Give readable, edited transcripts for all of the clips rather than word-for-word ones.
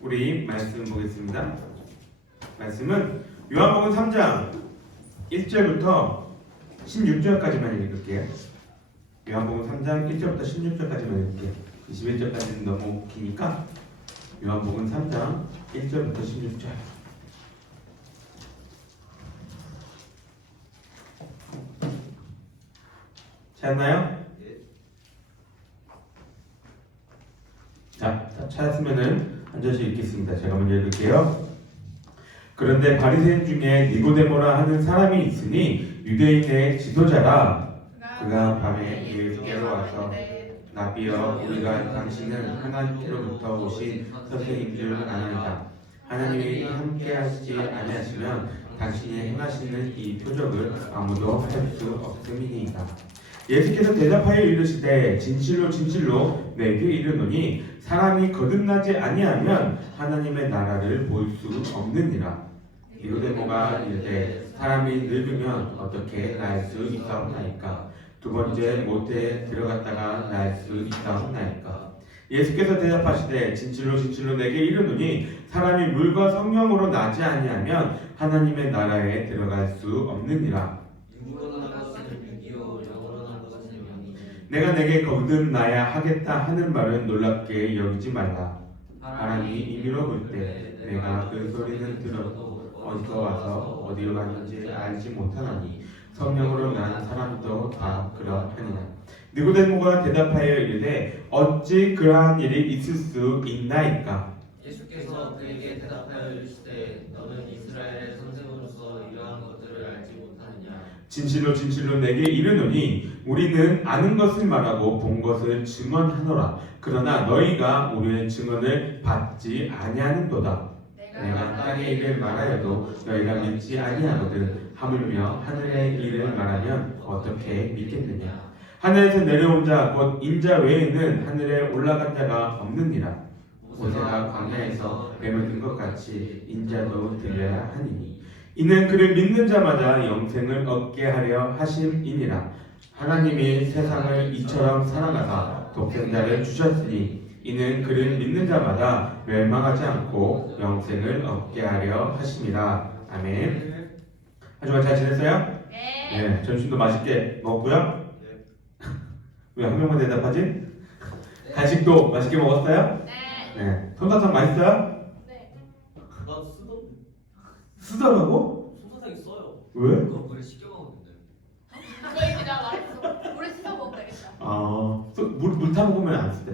우리 말씀 보겠습니다. 말씀은 요한복음 3장 1절부터 16절까지만 읽을게요. 요한복음 3장 1절부터 16절까지만 읽을게요. 21절까지는 너무 기니까 요한복음 3장 1절부터 16절. 찾았나요? 자, 찾았으면은 앉아서 읽겠습니다. 제가 먼저 읽을게요. 그런데 바리새인 중에 니고데모라 하는 사람이 있으니 유대인의 지도자라. 그가 밤에 예수께로 와서 라비여, 우리가 당신은 하나님께로부터 오신 선생인 줄 아나이다. 하나님이 함께 하시지 아니하시면 당신이 행하시는 이 표적을 아무도 할 수 없음이니이다. 예수께서 대답하여 이르시되 진실로 진실로 내게 이르노니 사람이 거듭나지 아니하면 하나님의 나라를 볼 수 없느니라. 니고데모가 이르되 사람이 늙으면 어떻게 날 수 있사옵나이까? 두 번째 모태에 들어갔다가 날 수 있사옵나이까? 예수께서 대답하시되 진실로 진실로 내게 이르노니 사람이 물과 성령으로 나지 아니하면 하나님의 나라에 들어갈 수 없느니라. 내가 내게 거듭나야 하겠다 하는 말은 놀랍게 여기지 말라. 바람이 임의로 불 때 내가 그 소리는 들어도 어디서 와서 어디로 가는지 알지 못하나니 성령으로 난 사람도 다 그러하니라. 니고데모가 대답하여 이르되 어찌 그러한 일이 있을 수 있나이까? 예수께서 그에게 대답하여 이르시되 너는 이스라엘의 선생으로서 이러한 것들을 알지 못하느냐? 진실로 진실로 내게 이르노니 우리는 아는 것을 말하고 본 것을 증언하노라. 그러나 너희가 우리의 증언을 받지 아니하는도다. 내가 땅의 일을 말하여도 너희가 믿지 아니하거든. 하물며 하늘의 일을 말하면 어떻게 믿겠느냐? 하늘에서 내려온 자 곧 인자 외에는 하늘에 올라간 자가 없느니라. 모세가 광야에서 뱀을 든 것 같이 인자도 들려야 하니니 이는 그를 믿는 자마다 영생을 얻게 하려 하심이니라. 하나님이 세상을 이처럼 사랑하사 독생자를 주셨으니 이는 그를 믿는 자마다 멸망하지 않고 영생을 얻게 하려 하심이라. 아멘. 한 주간 잘 지냈어요? 네. 점심도 맛있게 먹었고요. 왜 한 명만 대답하지? 간식도 맛있게 먹었어요? 네. 솜사탕 맛있어요? 네. 나 쓰던 쓰더라고? 솜사탕이 써요. 왜? 그거 물에 식겨 먹었는데. 그거 이미 내가 말했어. 물에 씻어 먹으면 되겠다. 물 타 먹으면 안 쓰대.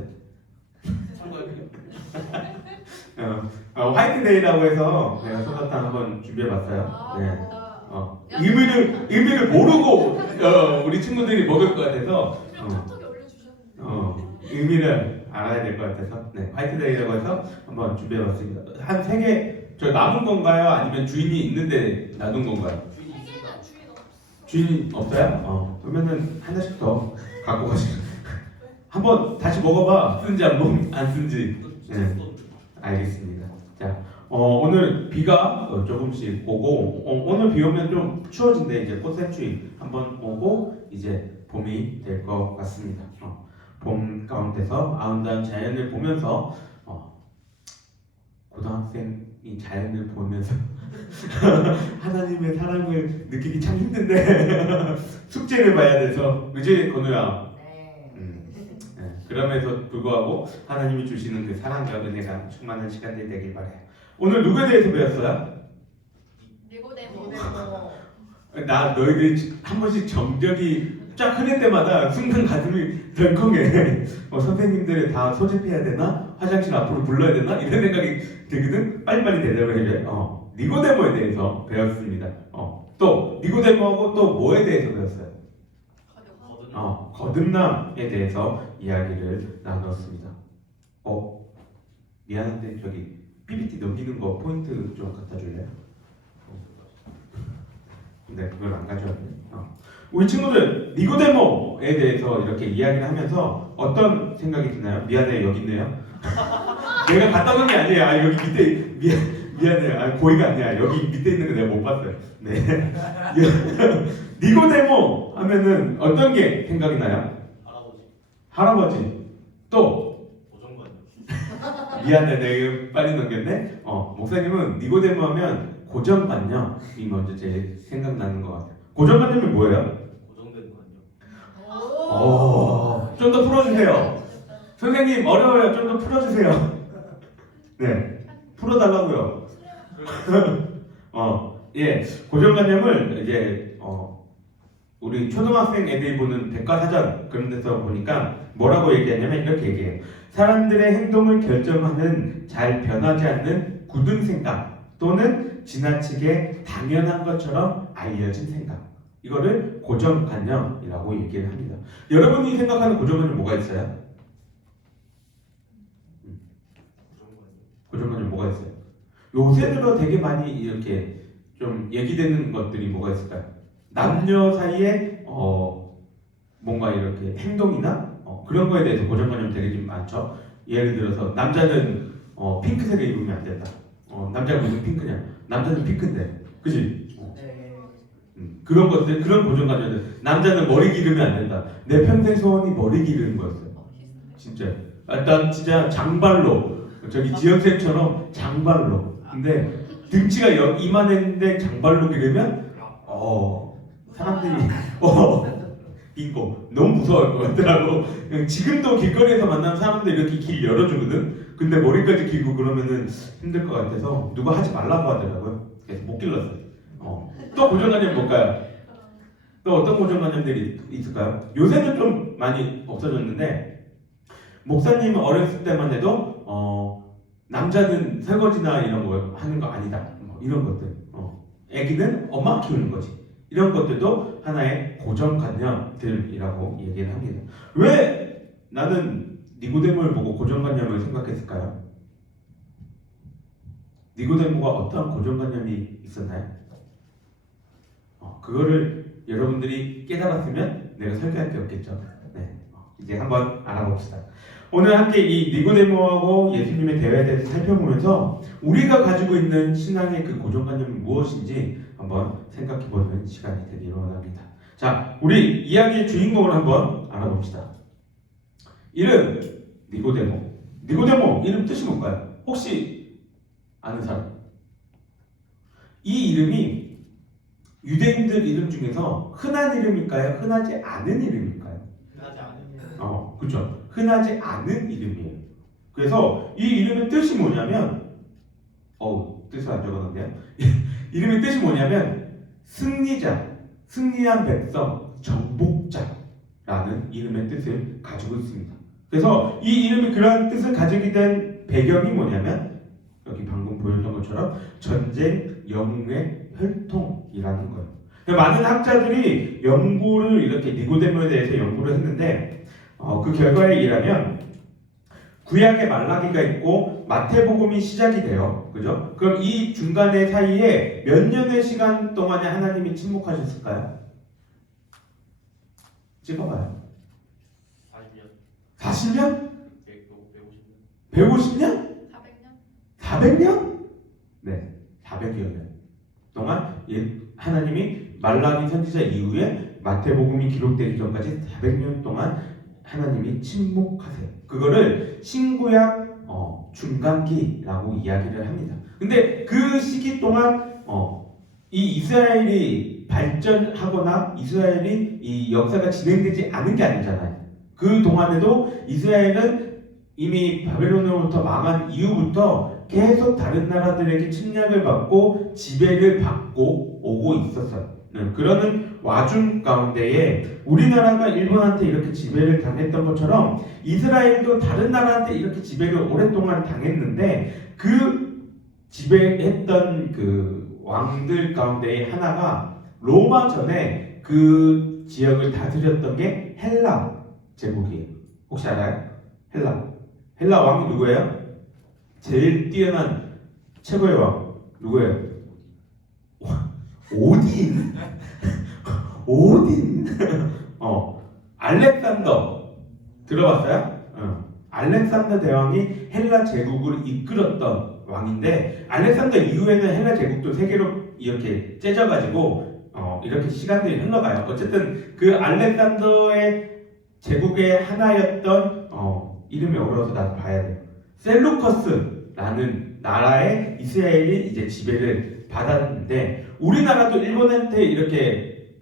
참고해. 화이트데이라고 해서 내가 솜사탕 한번 준비해봤어요. 아, 네. 뭐다. 의미를 모르고 우리 친구들이 먹을 것 같아서 카톡에 올려주셨는데. 의미를 알아야 될 것 같아서 네, 화이트데이라고 해서 한번 준비해봤습니다. 한 3개 저 남은 건가요? 아니면 주인이 있는데 놔둔 건가요? 주인이 세 있으니까. 개는 주인 없어. 주인 없어요? 그러면은 하나씩 더 갖고 가시죠. 한번 다시 먹어봐. 쓴지 안 쓴지. 네. 알겠습니다. 자, 오늘 비가 조금씩 오고 오늘 비 오면 좀 추워진대. 이제 꽃샘추위 한번 오고 이제 봄이 될 것 같습니다. 봄 가운데서 아름다운 자연을 보면서 고등학생이 자연을 보면서 하나님의 사랑을 느끼기 참 힘든데 숙제를 봐야 돼서 그지 건우야? 네. 그럼에도 불구하고 하나님이 주시는 그 사랑과 은혜가 충만한 시간들이 되길 바래요. 오늘 누구에 대해서 배웠어요? 니고데모. 나 너희들 한 번씩 정적이 쫙 흐를 때마다 순간 가슴이 덜컹해. 선생님들을 다 소집해야 되나? 화장실 앞으로 불러야 되나? 이런 생각이 들거든. 빨리빨리 대답을 해줘요. 니고데모에 대해서 배웠습니다. 또 니고데모하고 또 뭐에 대해서 배웠어요? 거듭남에 대해서 이야기를 나눴습니다. 미안한데 저기 PPT 넘기는 거 포인트 좀 갖다 줄래요? 네, 그걸 안 가져왔네. 우리 친구들 니고데모에 대해서 이렇게 이야기를 하면서 어떤 생각이 드나요? 미안해 여기 있네요. 내가 갖다 놓은 게 아니에요. 여기 밑에 미안해요. 고의가 아니야. 여기 밑에 있는 거 내가 못 봤어요. 네. 니고데모 하면은 어떤 게 생각이 나요? 할아버지. 할아버지. 또 보정관이요. 미안해, 내가 빨리 넘겼네. 목사님은 니고데모 하면 고정관념이 먼저 제일 생각나는 것 같아요. 고정관념이 뭐예요? 고정된 거요. 좀 더 풀어주세요. 선생님 어려워요. 좀 더 풀어주세요. 네, 풀어달라고요. 예, 고정관념을 이제 우리 초등학생 애들이 보는 백과사전 그런 데서 보니까 뭐라고 얘기하냐면 이렇게 얘기해요. 사람들의 행동을 결정하는 잘 변하지 않는 굳은 생각 또는 지나치게 당연한 것처럼 알려진 생각, 이거를 고정관념이라고 얘기를 합니다. 여러분이 생각하는 고정관념 뭐가 있어요? 고정관념 뭐가 있어요? 요새 들어 되게 많이 이렇게 좀 얘기되는 것들이 뭐가 있을까요? 남녀 사이에 뭔가 이렇게 행동이나 그런 거에 대해서 고정관념 되게 좀 많죠. 예를 들어서 남자는 핑크색을 입으면 안 된다. 남자가 무슨 핑크냐? 남자는 핑크인데, 그지? 그런 것들, 그런 고정관념들. 남자는 머리 기르면 안 된다. 내 평생 소원이 머리 기르는 거였어요. 진짜. 일단 진짜 장발로, 저기 지연쌤처럼 장발로. 근데 등치가 이만했는데 장발로 기르면 사람들이 빙고 너무 무서워할 것 같더라고. 지금도 길거리에서 만나는 사람들 이렇게 길 열어주거든. 근데 머리까지 길고 그러면은 힘들 것 같아서 누가 하지 말라고 하더라고요. 그래서 못 길렀어요. 또 고정관념 뭘까요? 또 어떤 고정관념들이 있을까요? 요새는 좀 많이 없어졌는데, 목사님 어렸을 때만 해도 남자는 설거지나 이런 거 하는 거 아니다. 이런 것들. 애기는 엄마 키우는 거지. 이런 것들도 하나의 고정관념들이라고 얘기를 합니다. 왜 나는 니고데모를 보고 고정관념을 생각했을까요? 니고데모가 어떠한 고정관념이 있었나요? 그거를 여러분들이 깨달았으면 내가 설교할 게 없겠죠. 네, 이제 한번 알아봅시다. 오늘 함께 이 니고데모하고 예수님의 대화에 대해서 살펴보면서 우리가 가지고 있는 신앙의 그 고정관념이 무엇인지 한번 생각해보는 시간이 되기를 원합니다. 자, 우리 이야기의 주인공을 한번 알아봅시다. 이름 니고데모. 니고데모 이름 뜻이 뭘까요? 혹시 아는 사람? 이 이름이 유대인들 이름 중에서 흔한 이름일까요? 흔하지 않은 이름일까요? 흔하지 않은 그렇죠. 흔하지 않은 이름이에요. 그래서 이 이름의 뜻이 뭐냐면, 뜻을 안 적어놨네요. 이름의 뜻이 뭐냐면 승리자, 승리한 백성, 정복자라는 이름의 뜻을 가지고 있습니다. 그래서 이 이름이 그러한 뜻을 가지게 된 배경이 뭐냐면, 여기 방금 보였던 것처럼 전쟁, 영웅의 혈통이라는 거예요. 많은 학자들이 연구를 이렇게 니고데모에 대해서 연구를 했는데, 그 결과에 의하면 구약의 말라기가 있고 마태복음이 시작이 돼요. 그죠? 그럼 이 중간의 사이에 몇 년의 시간 동안에 하나님이 침묵하셨을까요? 찍어봐요. 40년. 40년? 150년. 150년? 400년? 400년? 네, 400여 년 동안 하나님이 말라기 선지자 이후에 마태복음이 기록되기 전까지 400년 동안 하나님이 침묵하세요. 그거를 신구약 중간기라고 이야기를 합니다. 근데 그 시기 동안 이 이스라엘이 발전하거나 이스라엘이 이 역사가 진행되지 않은 게 아니잖아요. 그 동안에도 이스라엘은 이미 바벨론으로부터 망한 이후부터 계속 다른 나라들에게 침략을 받고 지배를 받고 오고 있었어요. 그러는 와중 가운데에 우리나라가 일본한테 이렇게 지배를 당했던 것처럼 이스라엘도 다른 나라한테 이렇게 지배를 오랫동안 당했는데, 그 지배했던 그 왕들 가운데의 하나가 로마 전에 그 지역을 다스렸던 게 헬라 제국이에요. 혹시 알아요? 헬라 왕이 누구예요? 제일 뛰어난 최고의 왕 누구예요? 오딘. 알렉산더 들어봤어요? 알렉산더 대왕이 헬라 제국을 이끌었던 왕인데, 알렉산더 이후에는 헬라 제국도 세계로 이렇게 째져가지고 이렇게 시간들이 흘러가요. 어쨌든 그 알렉산더의 제국의 하나였던 이름이 어려워서 나도 봐야 돼요. 셀루커스라는 나라에 이스라엘이 이제 지배를 받았는데 우리나라도 일본한테 이렇게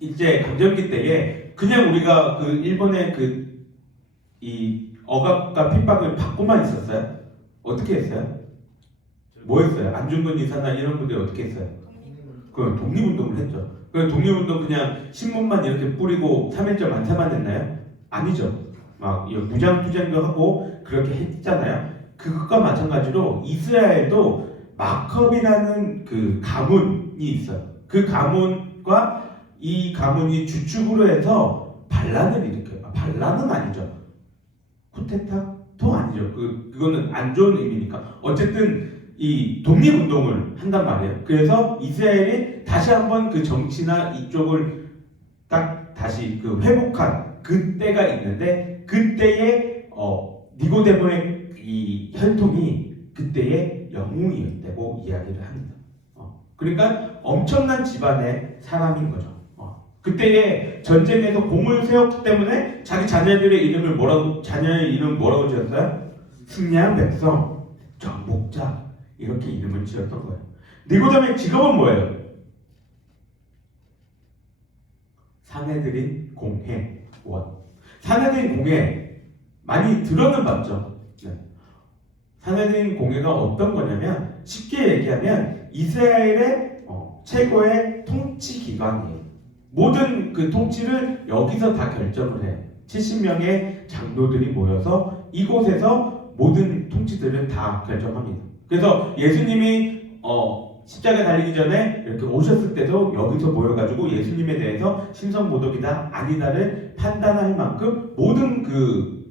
이제 강점기 때에 그냥 우리가 그 일본의 이 억압과 핍박을 받고만 있었어요? 어떻게 했어요? 뭐 했어요? 안중근 의사나 이런 분들이 어떻게 했어요? 그 독립운동을 했죠. 그 독립운동 그냥 신문만 이렇게 뿌리고 3.1절 만세만 했나요? 아니죠. 막 무장투쟁도 하고 그렇게 했잖아요. 그것과 마찬가지로 이스라엘도 마컵이라는 그 가문이 있어요. 그 가문과 이 가문이 주축으로 해서 반란을 일으켜요. 반란은 아니죠. 쿠데타도 아니죠. 그거는 안 좋은 의미니까. 어쨌든 이 독립운동을 한단 말이에요. 그래서 이스라엘이 다시 한번 그 정치나 이쪽을 딱 다시 그 회복한 그때가 있는데 그때의 니고데모의 이 혈통이 그때의 영웅이었다고 이야기를 합니다. 그러니까 엄청난 집안의 사람인 거죠. 그때의 전쟁에서 공을 세웠기 때문에 자기 자녀의 이름 뭐라고 지었어요? 승리한 백성, 정복자 이렇게 이름을 지었던 거예요. 니고데모의 직업은 뭐예요? 사내들인 공회원. 사내들인 공회 많이 들어는 봤죠. 네. 사내들인 공회가 어떤 거냐면 쉽게 얘기하면 이스라엘의 최고의 통치 기관이에요. 모든 그 통치를 여기서 다 결정을 해요. 70명의 장로들이 모여서 이곳에서 모든 통치들을 다 결정합니다. 그래서 예수님이 십자가에 달리기 전에 이렇게 오셨을 때도 여기서 모여가지고 예수님에 대해서 신성모독이다 아니다를 판단할 만큼 모든 그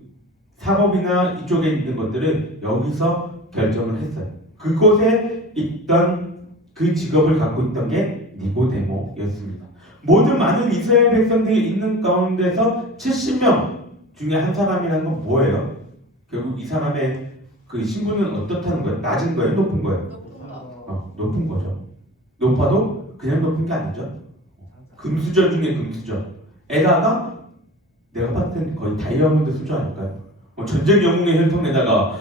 사법이나 이쪽에 있는 것들을 여기서 결정을 했어요. 그곳에 있던 그 직업을 갖고 있던 게 니고데모였습니다. 모든 많은 이스라엘 백성들이 있는 가운데서 70명 중에 한 사람이라는 건 뭐예요? 결국 이 사람의 그 신분은 어떻다는 거예요? 낮은 거예요? 높은 거예요? 높은 거죠. 높아도 그냥 높은 게 아니죠. 금수저 중에 금수저. 에다가 내가 봤을 땐 거의 다이아몬드 수저 아닐까요? 전쟁 영웅의 혈통에다가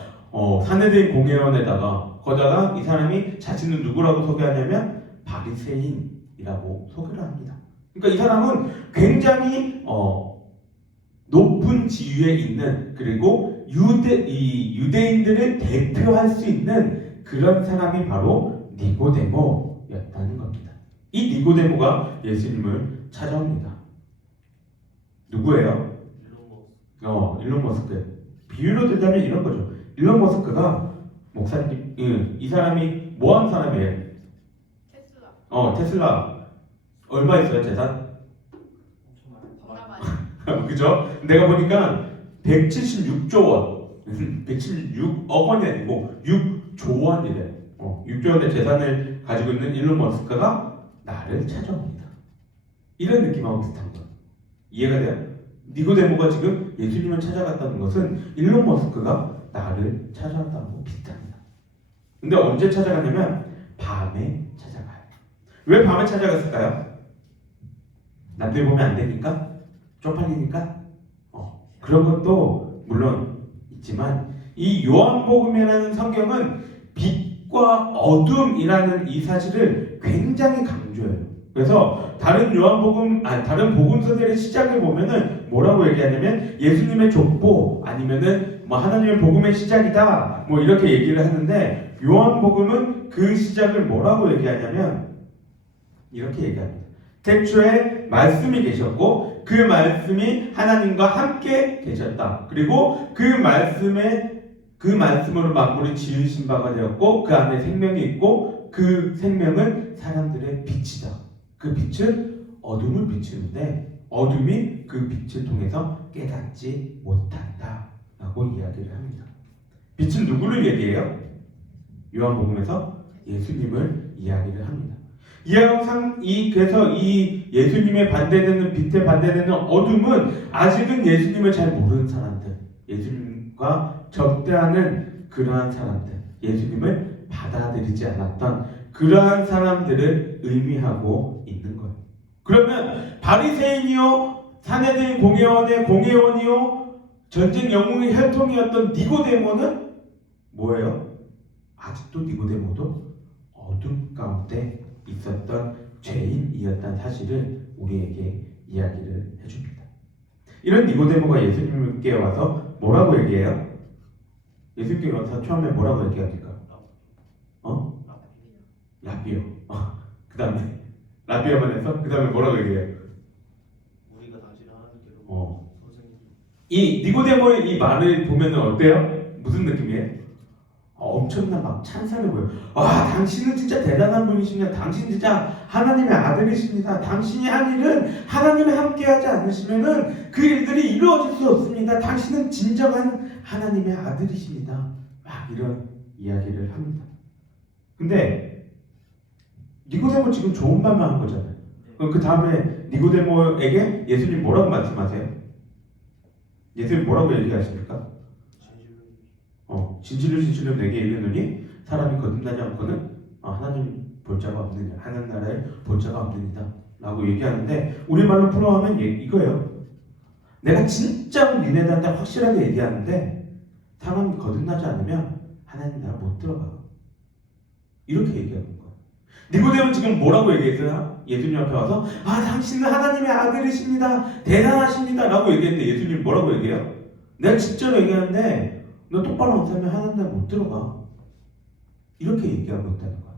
사내들인 공회원에다가 거다가 이 사람이 자신은 누구라고 소개하냐면 바리새인이라고 소개를 합니다. 그러니까 이 사람은 굉장히 높은 지위에 있는 그리고 유대인들을 대표할 수 있는 그런 사람이 바로 니고데모였다는 겁니다. 이 니고데모가 예수님을 찾아옵니다. 누구예요? 일론 머스크. 비유로 들자면 이런 거죠. 일론 머스크가 목사님, 이 사람이 뭐한 사람이에요? 테슬라. 얼마 있어요 재산? 그죠? 내가 보니까 176조 원, 176억 원이 아니고 6조 원이래. 6조 원의 재산을 가지고 있는 일론 머스크가 나를 찾아옵니다. 이런 느낌하고 비슷한 거예요. 이해가 돼요? 니고데모가 지금 예수님을 찾아갔다는 것은 일론 머스크가 나를 찾아왔다는 거 비슷합니다. 근데 언제 찾아가냐면 밤에 찾아가요. 왜 밤에 찾아갔을까요? 남들 보면 안 되니까? 쪽팔리니까? 그런 것도 물론 있지만 이 요한복음이라는 성경은 빛과 어둠이라는 이 사실을 굉장히 강조해요. 그래서 다른 복음서들의 시작을 보면은 뭐라고 얘기하냐면 예수님의 족보 아니면은 뭐 하나님의 복음의 시작이다 뭐 이렇게 얘기를 하는데 요한복음은 그 시작을 뭐라고 얘기하냐면 이렇게 얘기합니다. 태초에 말씀이 계셨고 그 말씀이 하나님과 함께 계셨다. 그리고 그 말씀으로 만물이 지으신 바가 되었고 그 안에 생명이 있고 그 생명은 사람들의 빛이다. 그 빛은 어둠을 비추는데 어둠이 그 빛을 통해서 깨닫지 못한다 라고 이야기를 합니다. 빛은 누구를 얘기해요? 요한복음에서 예수님을 이야기를 합니다. 그래서 이 예수님의 반대되는 빛에 반대되는 어둠은 아직은 예수님을 잘 모르는 사람들, 예수님과 접대하는 그러한 사람들, 예수님을 받아들이지 않았던 그러한 사람들을 의미하고 있는 거예요. 그러면 바리새인이요, 사내들인 공회원의 공회원이요, 전쟁 영웅의 혈통이었던 니고데모는 뭐예요? 아직도 니고데모도 어둠 가운데 있었던 죄인이었다는 사실을 우리에게 이야기를 해줍니다. 이런 니고데모가 예수님께 와서 뭐라고 얘기해요? 예수님께 와서 처음에 뭐라고 얘기합니까? 라비오. 그 다음에 라비오만 해서 그 다음에 뭐라고 얘기해요? 우리가 당신을 하나님께로 선생님. 이 니고데모의 이 말을 보면은 어때요? 무슨 느낌이에요? 엄청난 막 찬사를 보여요. 당신은 진짜 대단한 분이십니다. 당신 진짜 하나님의 아들이십니다. 당신이 한 일은 하나님이 함께하지 않으시면은 그 일들이 이루어질 수 없습니다. 당신은 진정한 하나님의 아들이십니다. 막 이런 이야기를 합니다. 근데 니고데모 지금 좋은 말만 한 거잖아요. 그럼 그 다음에 니고데모에게 예수님 뭐라고 말씀하세요? 예수님 뭐라고 얘기하십니까? 진실로 진실로 내게 이르노니 사람이 거듭나지 않고는 하나님 볼 자가 없느냐, 하나님 나라에 볼 자가 없느니라 라고 얘기하는데 우리말로 풀어하면 이거예요. 내가 진짜로 니네들한테 확실하게 얘기하는데 사람이 거듭나지 않으면 하나님 나라 못 들어가. 이렇게 얘기하는 거예요. 니고데모는 지금 뭐라고 얘기했어요? 예수님 앞에 와서 당신은 하나님의 아들이십니다. 대단하십니다. 라고 얘기했는데 예수님 뭐라고 얘기해요? 내가 진짜로 얘기하는데 너 똑바로 안 살면 하나님 나라 못 들어가. 이렇게 얘기하고 있다는 거야.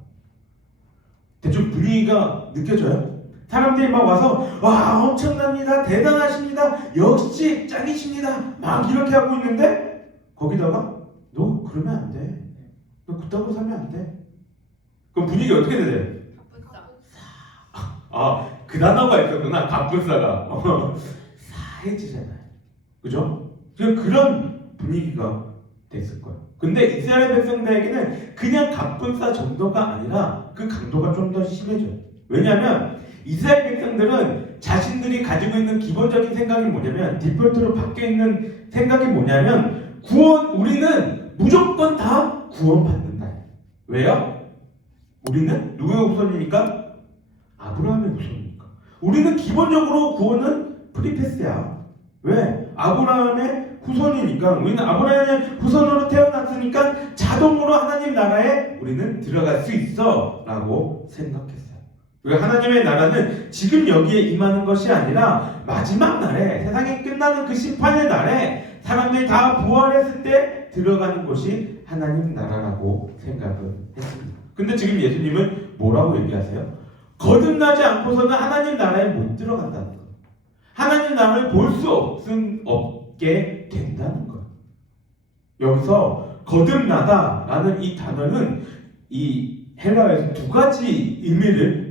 대충 분위기가 느껴져요? 사람들이 막 와서 엄청납니다. 대단하십니다. 역시 짱이십니다. 막 이렇게 하고 있는데 거기다가 너 그러면 안 돼. 너 그따구로 살면 안 돼. 그럼 분위기 어떻게 돼요? 그 단어가 있었구나. 갑분싸가. 사해지잖아요. 그죠? 그런 분위기가 됐을 거예요. 근데 이스라엘 백성들에게는 그냥 갑분싸 정도가 아니라 그 강도가 좀 더 심해져요. 왜냐하면 이스라엘 백성들은 자신들이 가지고 있는 기본적인 생각이 뭐냐면 디폴트로 박혀 있는 생각이 뭐냐면 우리는 무조건 다 구원받는다. 왜요? 우리는 누구의 후손이니까? 아브라함의 후손이니까. 우리는 기본적으로 구원은 프리패스야. 왜? 아브라함의 후손이니까. 우리는 아브라함의 후손으로 태어났으니까 자동으로 하나님 나라에 우리는 들어갈 수 있어 라고 생각했어요. 왜? 하나님의 나라는 지금 여기에 임하는 것이 아니라 마지막 날에, 세상이 끝나는 그 심판의 날에 사람들이 다 부활했을 때 들어가는 곳이 하나님 나라라고 생각을 했습니다. 근데 지금 예수님은 뭐라고 얘기하세요? 거듭나지 않고서는 하나님 나라에 못 들어간다는 거예요. 하나님 나라를 볼 수 없게 된다는 거예요. 여기서 거듭나다라는 이 단어는 이 헬라어에서 두 가지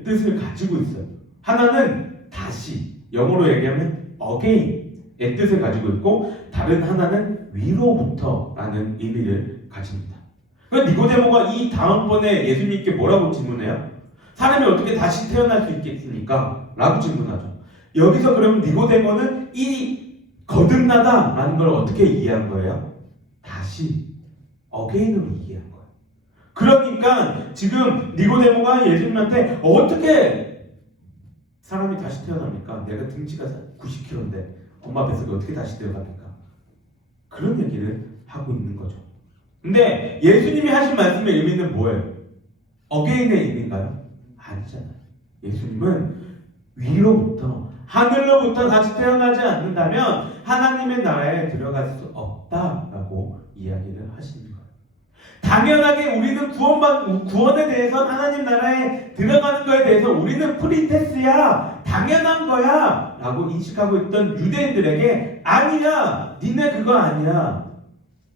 뜻을 가지고 있어요. 하나는 다시, 영어로 얘기하면 again의 뜻을 가지고 있고 다른 하나는 위로부터라는 의미를 가집니다. 그러니까 니고데모가 이 다음번에 예수님께 뭐라고 질문해요? 사람이 어떻게 다시 태어날 수 있겠습니까? 라고 질문하죠. 여기서 그러면 니고데모는 이 거듭나다라는 걸 어떻게 이해한 거예요? 다시, again으로 이해한 거예요. 그러니까 지금 니고데모가 예수님한테 어떻게 사람이 다시 태어납니까? 내가 등치가 90kg인데 엄마 뱃속에 어떻게 다시 태어납니까? 그런 얘기를 하고 있는 거죠. 근데 예수님이 하신 말씀의 의미는 뭐예요? again의 의미인가요? 아니잖아요. 예수님은 위로부터, 하늘로부터 다시 태어나지 않는다면 하나님의 나라에 들어갈 수 없다라고 이야기를 하시는 거예요. 당연하게 우리는 구원에 대해서 하나님 나라에 들어가는 거에 대해서 우리는 프리테스야, 당연한 거야 라고 인식하고 있던 유대인들에게 아니야, 니네 그거 아니야.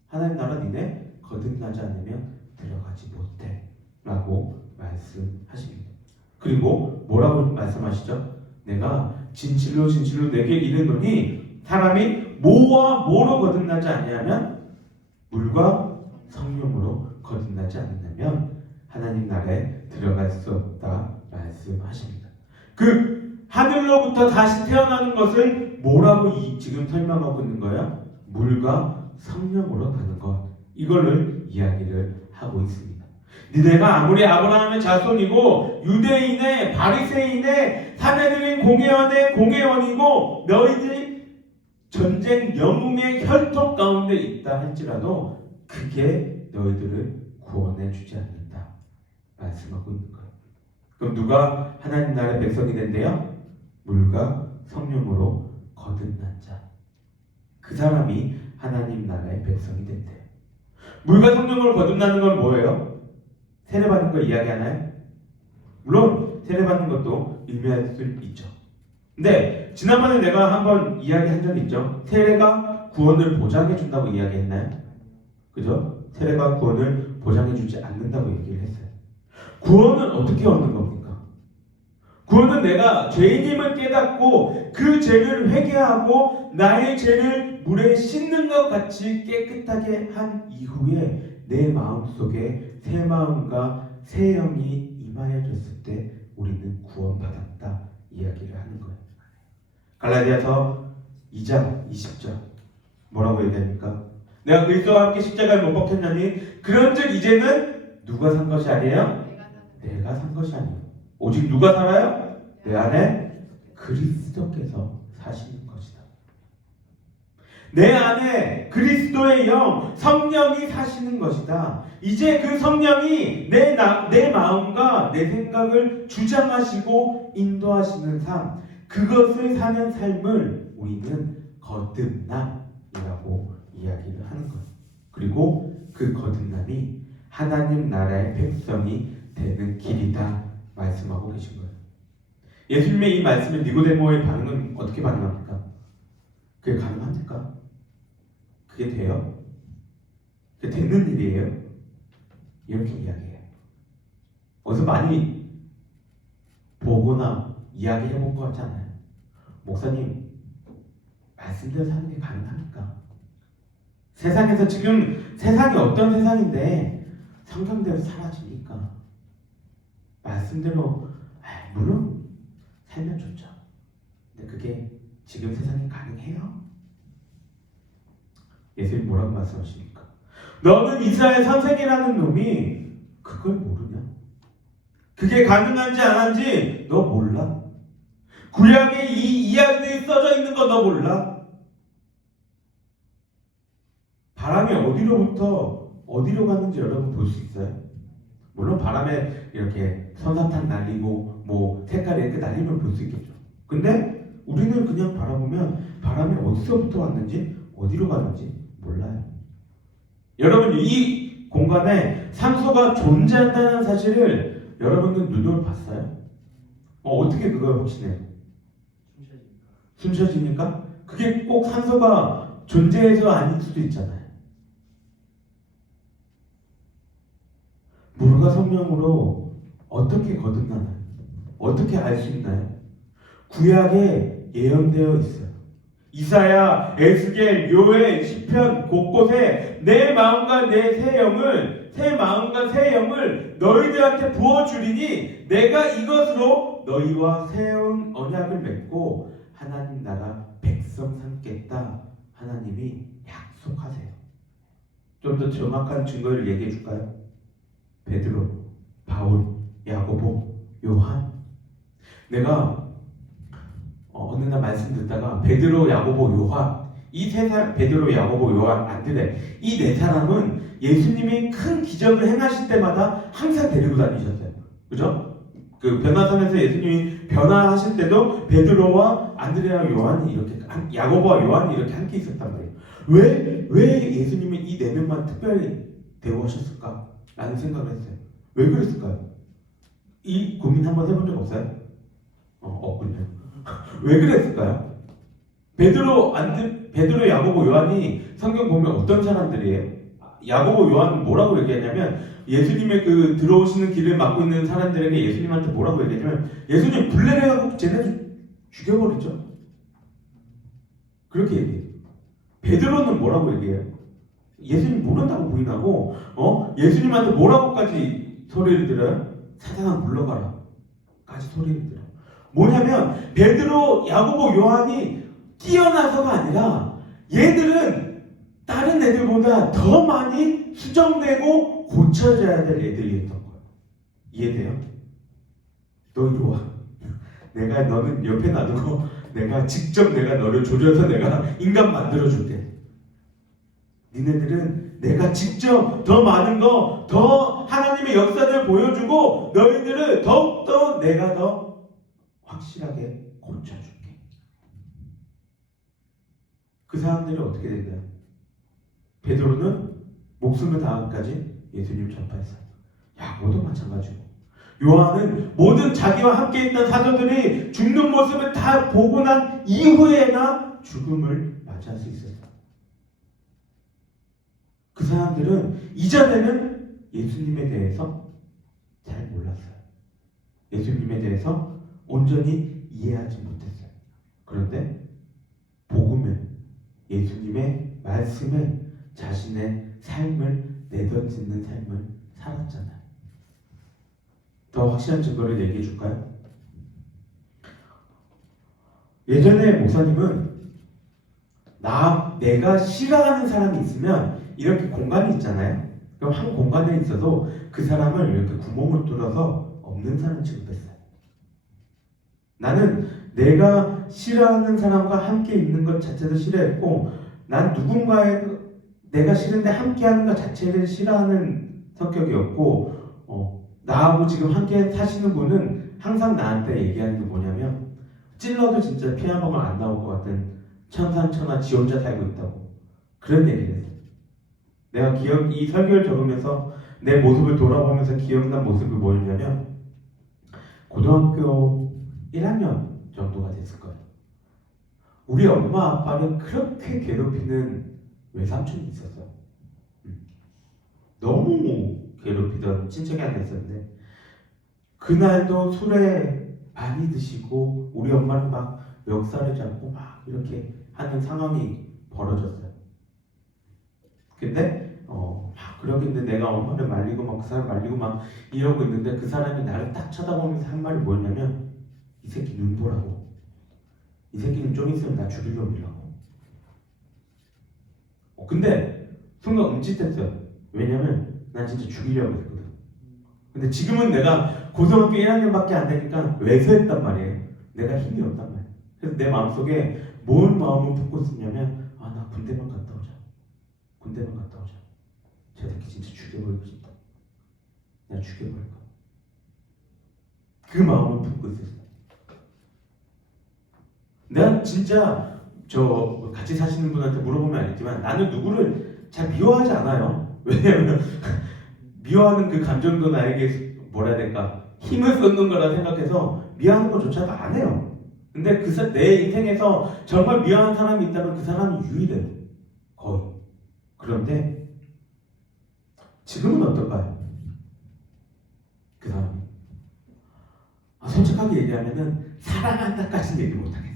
하나님 나라 니네 거듭나지 않으면 들어가지 못해 라고 말씀하십니다. 그리고 뭐라고 말씀하시죠? 내가 진실로 진실로 내게 이르노니 사람이 뭐와 뭐로 거듭나지 아니하면 물과 성령으로 거듭나지 않는다면 하나님 나라에 들어갈 수 없다 말씀하십니다. 그 하늘로부터 다시 태어나는 것을 뭐라고 지금 설명하고 있는 거예요? 물과 성령으로 가는 것, 이거를 이야기를 하고 있습니다. 니네가 아무리 아브라함의 자손이고 유대인의 바리새인의 사내들인 공회원의 공회원이고 너희들이 전쟁 영웅의 혈통 가운데 있다 할지라도 그게 너희들을 구원해 주지 않는다 말씀하고 있는 거예요. 그럼 누가 하나님 나라의 백성이 된대요? 물과 성령으로 거듭난 자. 그 사람이 하나님 나라의 백성이 된대요. 물과 성령으로 거듭나는 건 뭐예요? 세례받는 걸 이야기하나요? 물론 세례받는 것도 의미할 수 있죠. 근데 지난번에 내가 한번 이야기한 적이 있죠. 세례가 구원을 보장해 준다고 이야기했나요? 그죠? 세례가 구원을 보장해 주지 않는다고 얘기를 했어요. 구원은 어떻게 얻는 겁니까? 구원은 내가 죄인임을 깨닫고 그 죄를 회개하고 나의 죄를 물에 씻는 것 같이 깨끗하게 한 이후에 내 마음속에 새 마음과 새 영이 임하여졌을 때 우리는 구원받았다 이야기를 하는 거예요. 갈라디아서 2장 20절 뭐라고 얘기합니까? 내가 그리스도와 함께 십자가에 못 박혔나니 그런즉 이제는 누가 산 것이 아니에요? 내가 산 것이 아니에요. 오직 누가 살아요? 내 안에 그리스도께서 사시는 것이다. 내 안에 그리스도의 영, 성령이 사시는 것이다. 이제 그 성령이 내 마음과 내 생각을 주장하시고 인도하시는 삶, 그것을 사는 삶을 우리는 거듭남이라고 이야기를 하는 거예요. 그리고 그 거듭남이 하나님 나라의 백성이 되는 길이다 말씀하고 계신 거예요. 예수님의 이 말씀에 니고데모의 반응은 어떻게 반응합니까? 그게 가능합니까? 그게 돼요? 그게 되는 일이에요? 이렇게 이야기해요. 어디서 많이 보거나 이야기해 본 것 같지 않아요? 목사님, 말씀대로 사는 게 가능합니까? 세상에서 지금 세상이 어떤 세상인데 성경대로 살아집니까? 말씀대로 물론 살면 좋죠. 근데 그게 지금 세상에 가능해요? 예수님 뭐라고 말씀하십니까? 너는 이스라엘 선생이라는 놈이 그걸 모르냐? 그게 가능한지 안 한지 너 몰라? 구약에 이 이야기들이 써져 있는 거 너 몰라? 바람이 어디로부터 어디로 가는지 여러분 볼 수 있어요? 물론 바람에 이렇게 선사탄 날리고 뭐 색깔이 이렇게 날리면 볼 수 있겠죠. 근데 우리는 그냥 바라보면 바람이 어디서부터 왔는지 어디로 가는지 몰라요. 여러분 이 공간에 산소가 존재한다는 사실을 여러분은 눈으로 봤어요? 어떻게 그걸 확신해요? 숨쉬어지니까? 그게 꼭 산소가 존재해서 아닐 수도 있잖아요. 물과 성령으로 어떻게 거듭나나요? 어떻게 알 수 있나요? 구약에 예언되어 있어요. 이사야, 에스겔, 요엘, 시편 곳곳에 내 마음과 내 새 마음과 새 영을 너희들한테 부어주리니 내가 이것으로 너희와 새로운 언약을 맺고 하나님 나라 백성 삼겠다. 하나님이 약속하세요. 좀 더 정확한 증거를 얘기해 줄까요? 베드로, 바울, 야고보, 요한. 내가 어느 날 말씀 듣다가 베드로, 야고보, 요한 이 세 사람, 베드로, 야고보, 요한, 안드레 이 네 사람은 예수님이 큰 기적을 행하실 때마다 항상 데리고 다니셨어요. 그죠? 그 변화산에서 예수님이 변화하실 때도 베드로와 안드레와 요한이 이렇게 야고보와 요한이 이렇게 함께 있었단 말이에요. 왜 예수님이 이 네 명만 특별히 대우하셨을까? 라는 생각을 했어요. 왜 그랬을까요? 이 고민 한번 해본 적 없어요? 없군요. 왜 그랬을까요? 베드로, 야고보, 요한이 성경 보면 어떤 사람들이에요? 야고보, 요한은 뭐라고 얘기하냐면 예수님의 그 들어오시는 길을 막고 있는 사람들에게 예수님한테 뭐라고 얘기하냐면 예수님 불내려가고 쟤네들 죽여버리죠. 그렇게 얘기해요. 베드로는 뭐라고 얘기해요? 예수님 모른다고 부인하고 예수님한테 뭐라고까지 소리를 들어요? 사단아 물러가라 까지 소리를 들어요. 뭐냐면 베드로, 야고보, 요한이 뛰어나서가 아니라 얘들은 다른 애들보다 더 많이 수정되고 고쳐져야 될 애들이었던 거예요. 이해돼요? 너 이리 와. 내가 너는 옆에 놔두고 내가 너를 조져서 내가 인간 만들어줄게. 니네들은 내가 직접 더 많은 거, 더 하나님의 역사를 보여주고 너희들을 더욱더 내가 더 확실하게 고쳐줄게. 그 사람들이 어떻게 됐나요? 베드로는 목숨을 다하기까지 예수님을 전파했어요. 야고도 마찬가지고, 요한은 모든 자기와 함께 있던 사도들이 죽는 모습을 다 보고 난 이후에나 죽음을 맞이할 수 있었어요. 그 사람들은 이전에는 예수님에 대해서 잘 몰랐어요. 예수님에 대해서 온전히 이해하지 못했어요. 그런데 복음에, 예수님의 말씀에 자신의 삶을 내던지는 삶을 살았잖아요. 더 확실한 증거를 얘기해 줄까요? 예전에 목사님은 내가 싫어하는 사람이 있으면 이렇게 공간이 있잖아요. 그럼 한 공간에 있어도 그 사람을 이렇게 구멍을 뚫어서 없는 사람 취급했어요. 나는 내가 싫어하는 사람과 함께 있는 것 자체도 싫어했고, 난 내가 싫은데 함께하는 것 자체를 싫어하는 성격이었고, 나하고 지금 함께 사시는 분은 항상 나한테 얘기하는 게 뭐냐면, 찔러도 진짜 피 한 방울 안 나올 것 같은 천상천하 지 혼자 살고 있다고, 그런 얘기를 했어요. 내가 이 설교를 적으면서 내 모습을 돌아보면서 기억난 모습이 뭐였냐면, 고등학교 1학년 정도가 됐을 거예요. 우리 엄마 아빠를 그렇게 괴롭히는 외삼촌이 있었어요. 너무 괴롭히던 친척이 하나 있었는데, 그날도 술에 많이 드시고 우리 엄마는 막 멱살을 잡고 막 이렇게 하는 상황이 벌어졌어요. 근데 막 그러겠는데 내가 엄마를 말리고 막 그 사람 말리고 막 이러고 있는데, 그 사람이 나를 딱 쳐다보면서 한 말이 뭐였냐면, 이 새끼 눈 보라고. 이 새끼는 좀 있으면 나 죽일 놈이라고. 근데 순간 움찔했어요. 왜냐면 난 진짜 죽이려고 했거든. 근데 지금은 내가 고등학교 1학년밖에 안 되니까 외소했단 말이에요. 내가 힘이 없단 말이에요. 그래서 내 마음속에 뭔 마음을 품고 있었냐면, 나 군대만 갔다 오자. 군대만 갔다 오자. 저 새끼 진짜 죽여버리고 싶다. 난 죽여버릴 거야. 그 마음을 품고 있었어요. 내가 진짜 같이 사시는 분한테 물어보면 알겠지만, 나는 누구를 잘 미워하지 않아요. 왜냐면 미워하는 그 감정도 나에게 뭐라 해야 될까, 힘을 쏟는 거라 생각해서 미워하는 것조차도 안 해요. 근데 내 인생에서 정말 미워하는 사람이 있다면 그 사람이 유일해요. 거의. 그런데 지금은 어떨까요? 그 사람이 솔직하게 얘기하면은 사랑한다까지는 얘기 못하겠어요.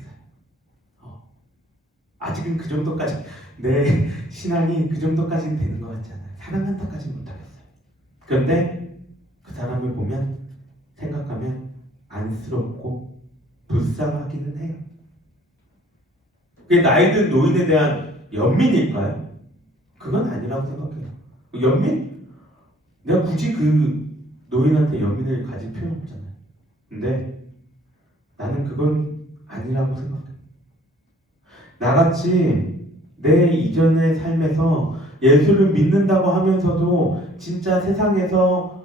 아직은 그 정도까지, 내 신앙이 그 정도까지는 되는 것 같지 않아요. 사랑한다까지는 못하겠어요. 그런데 그 사람을 보면, 생각하면 안쓰럽고 불쌍하기는 해요. 그게 나이든 노인에 대한 연민일까요? 그건 아니라고 생각해요. 연민? 내가 굳이 그 노인한테 연민을 가질 필요 없잖아요. 근데 나는 그건 아니라고 생각해요. 나같이 내 이전의 삶에서 예수를 믿는다고 하면서도 진짜 세상에서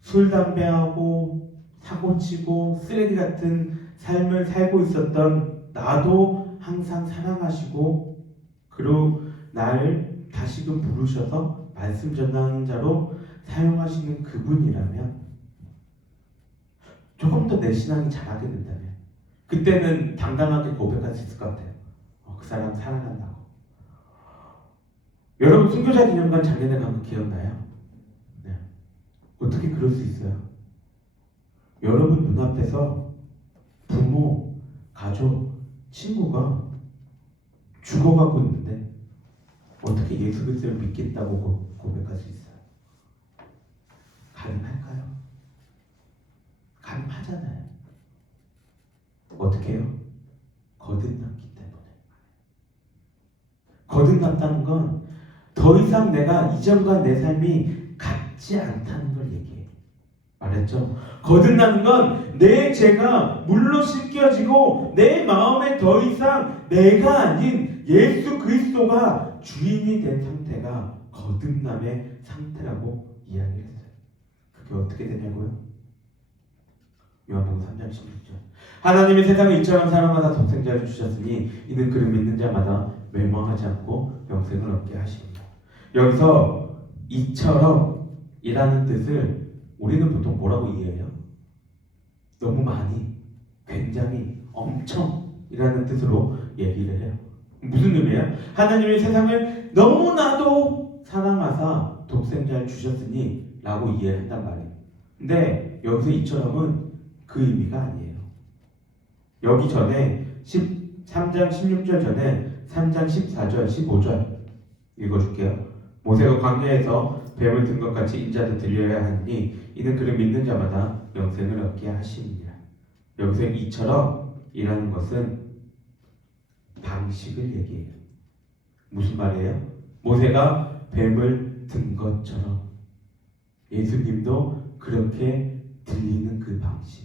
술, 담배하고 사고치고 쓰레기 같은 삶을 살고 있었던 나도 항상 사랑하시고, 그리고 나를 다시금 부르셔서 말씀 전하는 자로 사용하시는 그분이라면, 조금 더 내 신앙이 자라게 된다면 그때는 당당하게 고백할 수 있을 것 같아요. 그 사람 사랑한다고. 여러분, 순교자 기념관 작년에 간 거 기억나요? 네. 어떻게 그럴 수 있어요? 여러분 눈앞에서 부모, 가족, 친구가 죽어가고 있는데 어떻게 예수 그리스도를 믿겠다고 고백할 수 있어요? 가능할까요? 가능하잖아요. 어떻게 해요? 거듭났기 때문에. 거듭났다는 건 더 이상 내가 이전과 내 삶이 같지 않다는 걸 얘기해요. 말했죠? 거듭나는 건 내 죄가 물로 씻겨지고 내 마음에 더 이상 내가 아닌 예수 그리스도가 주인이 된 상태가 거듭남의 상태라고 이야기를 했어요. 그게 어떻게 되냐고요? 요한복음 3장 16절. 하나님이 세상을 이처럼 사랑하사 독생자를 주셨으니 이는 그를 믿는 자마다 멸망하지 않고 영생을 얻게 하십니다. 여기서 이처럼 이라는 뜻을 우리는 보통 뭐라고 이해해요? 너무 많이, 굉장히, 엄청 이라는 뜻으로 얘기를 해요. 무슨 의미예요? 하나님이 세상을 너무나도 사랑하사 독생자를 주셨으니 라고 이해한단 말이에요. 근데 여기서 이처럼은 그 의미가 아니에요. 여기 전에 3장 16절 전에 3장 14절 15절 읽어줄게요. 모세가 광야에서 뱀을 든 것 같이 인자도 들려야 하니 이는 그를 믿는 자마다 영생을 얻게 하심이니라. 여기서 이처럼 이라는 것은 방식을 얘기해요. 무슨 말이에요? 모세가 뱀을 든 것처럼 예수님도 그렇게 들리는 그 방식.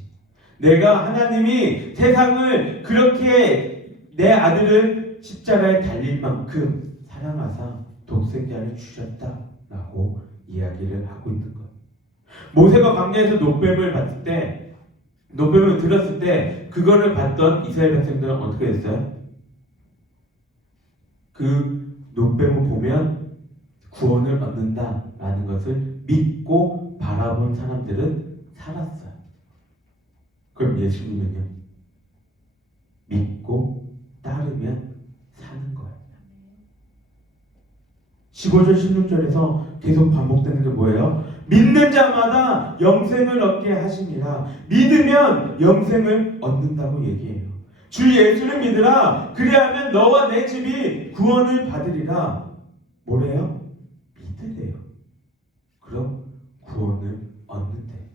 내가 하나님이 세상을 그렇게 내 아들을 십자가에 달릴 만큼 사랑하사 독생자를 주셨다라고 이야기를 하고 있는 거예요. 모세가 광야에서 노뱀을 봤을 때, 노뱀을 들었을 때 그거를 봤던 이스라엘 백성들은 어떻게 됐어요? 그 노뱀을 보면 구원을 얻는다라는 것을 믿고 바라본 사람들은 살았어요. 그럼 예수님은요? 믿고 따르면 사는 거예요. 15절 16절에서 계속 반복되는 게 뭐예요? 믿는 자마다 영생을 얻게 하심이라. 믿으면 영생을 얻는다고 얘기해요. 주 예수를 믿으라. 그리하면 너와 내 집이 구원을 받으리라. 뭐래요? 믿으래요. 그럼 구원을 얻는데.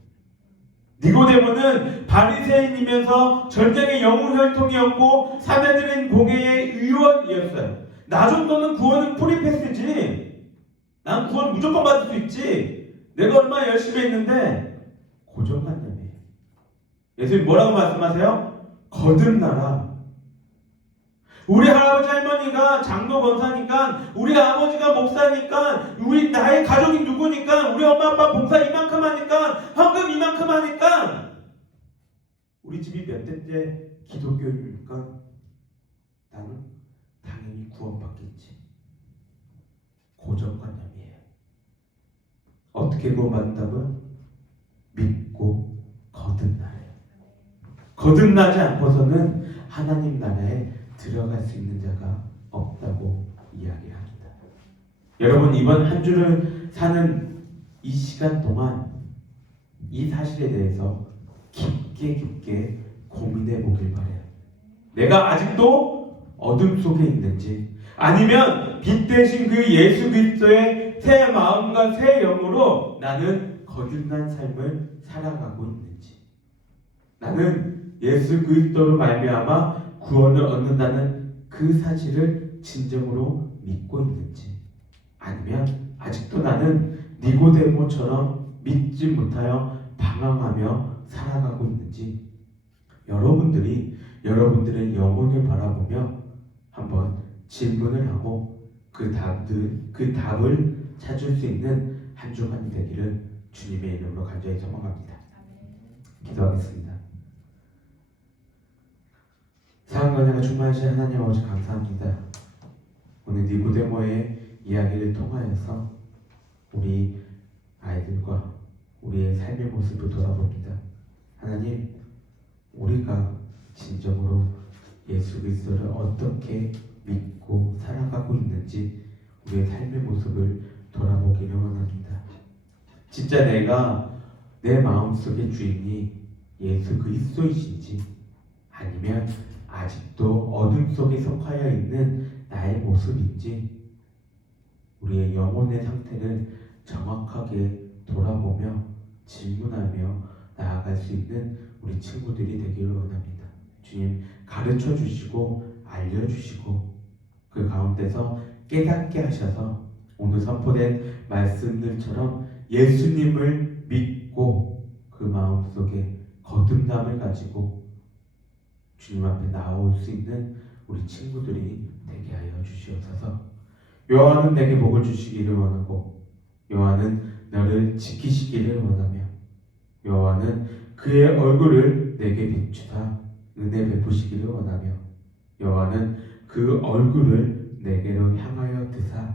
니고데모는 바리새인이면서 전쟁의 영웅 혈통이었고 사내들인 공회의 의원이었어요. 나 정도는 구원은 프리패스지. 난 구원 무조건 받을 수 있지. 내가 얼마나 열심히 했는데 고정관념이에요. 예수님 뭐라고 말씀하세요? 거듭나라. 우리 할아버지 할머니가 장로 권사니까, 우리 아버지가 목사니까, 나의 가족이 누구니까, 우리 엄마 아빠 봉사 이만큼 하니까, 헌금 이만큼 하니까, 우리 집이 몇 대째 기독교니까 나는 당연히 구원받겠지. 고정관념이에요. 어떻게 구원받는다고요? 믿고 거듭나래요. 거듭나지 않고서는 하나님 나라에 들어갈 수 있는 자가 없다고 이야기합니다. 여러분, 이번 한 주를 사는 이 시간 동안 이 사실에 대해서 깊게 고민해 보길 바래요. 내가 아직도 어둠 속에 있는지, 아니면 빛 대신 그 예수 그리스도의 새 마음과 새 영으로 나는 거듭난 삶을 살아가고 있는지, 나는 예수 그리스도로 말미암아 구원을 얻는다는 그 사실을 진정으로 믿고 있는지, 아니면 아직도 나는 니고데모처럼 믿지 못하여 방황하며 살아가고 있는지, 여러분들이 여러분들의 영혼을 바라보며 한번 질문을 하고 그 답을 찾을 수 있는 한 주간이 되기를 주님의 이름으로 간절히 소망합니다. 기도하겠습니다. 사랑과 은혜가 충만하신 하나님 아버지 감사합니다. 오늘 니고데모의 이야기를 통하여서 우리 아이들과 우리의 삶의 모습을 돌아봅니다. 하나님, 우리가 진정으로 예수 그리스도를 어떻게 믿고 살아가고 있는지 우리의 삶의 모습을 돌아보기를 원합니다. 진짜 내가 내 마음속의 주인이 예수 그리스도이신지, 아니면 아직도 어둠 속에 속하여 있는 나의 모습인지, 우리의 영혼의 상태를 정확하게 돌아보며 질문하며 나아갈 수 있는 우리 친구들이 되기를 원합니다. 주님, 가르쳐 주시고 알려주시고 그 가운데서 깨닫게 하셔서 오늘 선포된 말씀들처럼 예수님을 믿고 그 마음속에 거듭남을 가지고 주님 앞에 나올 수 있는 우리 친구들이 되게 하여 주시옵소서. 여호와는 내게 복을 주시기를 원하고 여호와는 너를 지키시기를 원하며 여호와는 그의 얼굴을 내게 비추사 은혜 베푸시기를 원하며 여호와는 그 얼굴을 내게로 향하여 드사